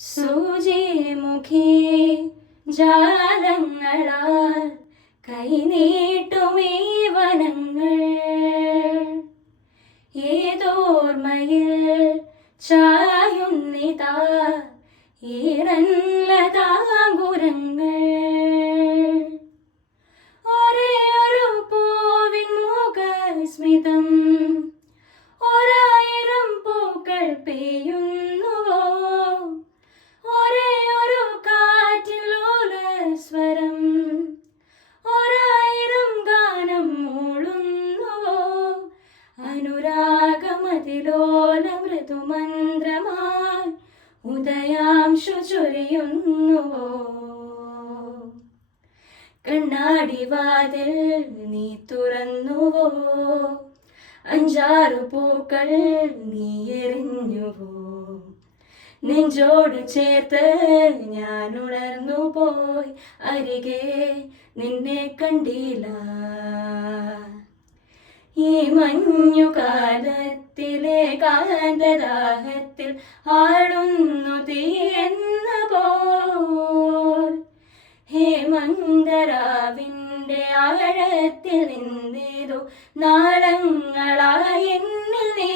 സൂചിമുഖി ജാലങ്ങളാൽ കൈനീട്ടുമീ വനങ്ങൾ ഏതോർമ്മയിൽ ചായുന്നിതാ ഈറൻലതാങ്കുരങ്ങൾ ഒരേ ഒരു പൂവിൻ മുഖസ്മിതം ഒരായിരം പൂക്കൾ പെയ്യുന്നുവോ ഒരേ ഒരു കാറ്റിൻ ലോലസ്വരം ഒരായിരം ഗാനം മൂളുന്നുവോ അനുരാഗമതിലോല മൃദുമന്ത്രമായി ഉദയാംശു ചൊരിയുന്നുവോ കണ്ണാടി വാതിൽ നീ തുറന്നുവോ അഞ്ചാറു പൂക്കൾ നീ എറിഞ്ഞുവോ നെഞ്ചോട് ചേർത്ത് ഞാൻ ഉണർന്നു പോയി അരികെ നിന്നെ കണ്ടില്ല ഈ മഞ്ഞുകാലത്തിലെ കാന്തദാഹത്തിൽ ആടുന്നു തീയെന്ന പോൽ ഹേമന്തരാവിൻ്റെ ആഴത്തിൽ നിന്നേതോ നാളങ്ങളായി എന്നിൽ നീ